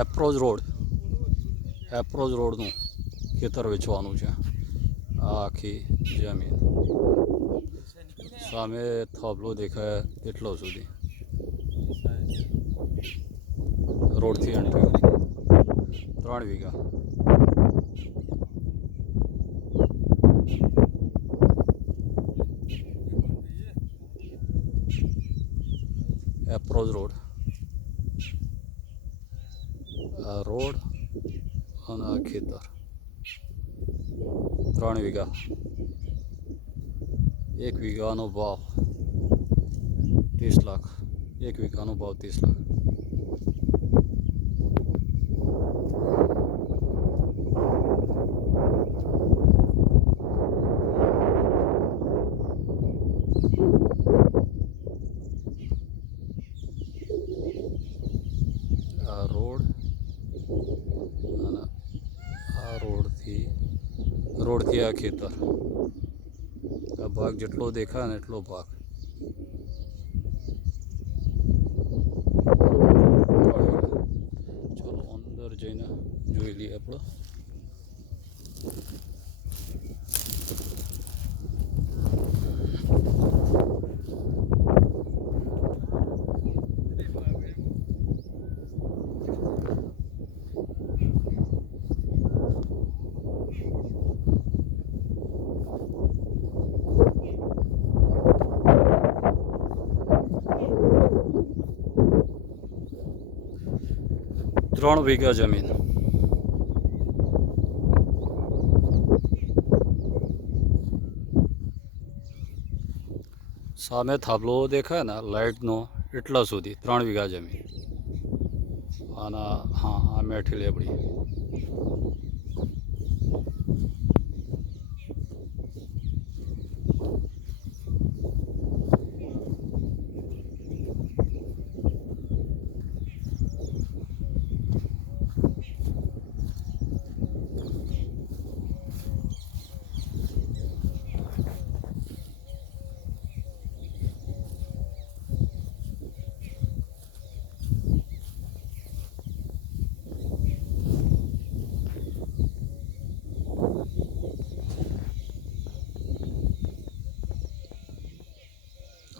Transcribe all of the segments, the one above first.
Approach road. Approach રોડનું ખેતર વેચવાનું છે. આખી જમીન. સામે થાંભલો દેખાય એટલો સુધી. રોડથી એન્ટ્રી ત્રણ વીઘા. Approach road. આ રોડ અને આ ખેતર. ત્રણ વીઘા. એક વીઘાનો ભાવ ત્રીસ લાખ. એક વીઘાનો ભાવ ત્રીસ લાખ આ રોડ અને આ રોડથી રોડથી આ ખેતર. આ ભાગ જેટલો દેખાય ને એટલો ભાગ. ચલો, અંદર જઈને જોઈ લઈએ આપણે. ત્રણ વીઘા જમીન. સામે થાંભલો દેખાય ને, લાઇટનો, એટલા સુધી ત્રણ વીઘા જમીન. અને હા, આ મેઠી લેબડી.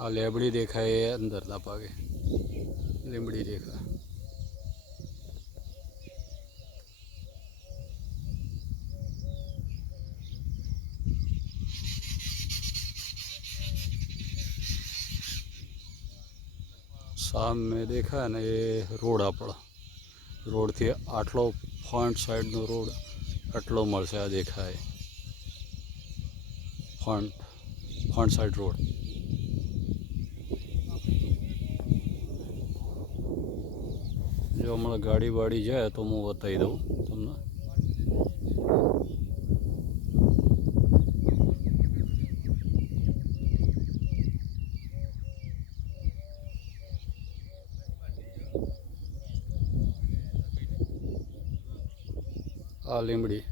આ લેબડી દેખાય એ અંદરના ભાગે લીમડી દેખાય સામે દેખાય ને એ રોડ આપણો રોડથી આટલો ફ્રન્ટ સાઈડનો રોડ આટલો મળશે આ દેખાય ફ્રન્ટ ફ્રન્ટ સાઈડ રોડ જો હમણાં ગાડી વાડી જાય તો હું બતાવી દઉં તમને. આ લીમડી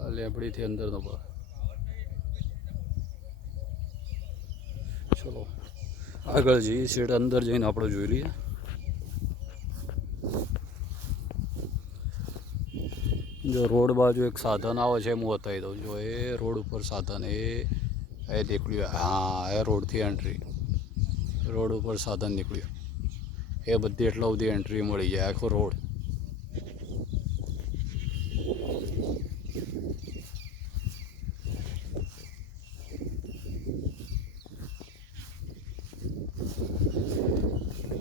આ લીમડીથી અંદર ભાગ ચલો, આગળ જઈએ સીટ અંદર જઈને આપણે જોઈ લઈએ. જો રોડ બાજુ એક સાધન આવે છે, હું બતાવી દઉં. જો એ રોડ ઉપર સાધન, એ એ નીકળ્યું. હા, એ રોડથી એન્ટ્રી રોડ ઉપર સાધન નીકળ્યું. એ બધી એટલા બધી એન્ટ્રી મળી જાય, આખો રોડ.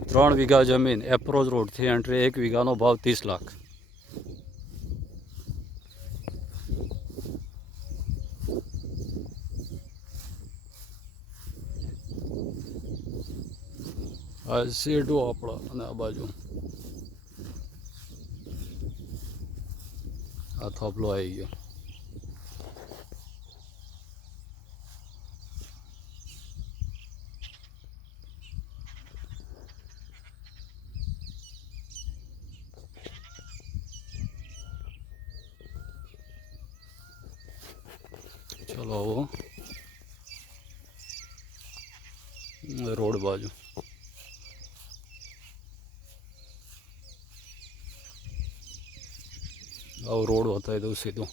ત્રણ વીઘા જમીન એપ્રોચ રોડથી એન્ટ્રી એક વીઘાનો ભાવ ત્રીસ લાખ. આ શેડો આપણો અને આ બાજુ. આ થોપલો આવી ગયો. ચલો હવે રોડ બાજુ. આવો રોડ બતાવી દઉં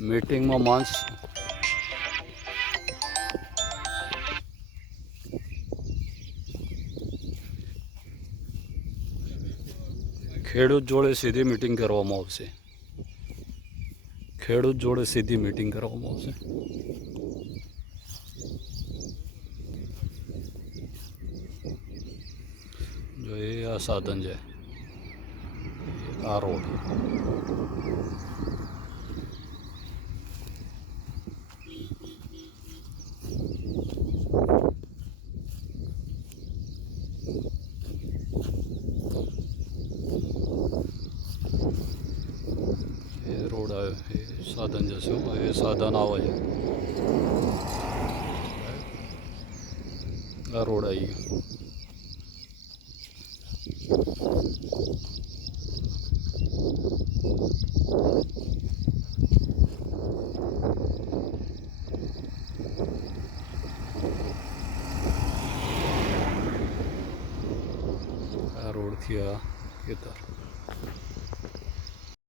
મીટિંગમાં માણસ ખેડૂત જોડે સીધી મીટિંગ કરવામાં આવશે ખેડૂત જોડે સીધી મીટિંગ કરવામાં આવશે જો એ આ સાધન છે આ રોડ એ રોડ આવ્યો એ સાધન હો. એ સાધન આવે છે આ રોડ આવી ગયો આ રોડથી આ ખેતર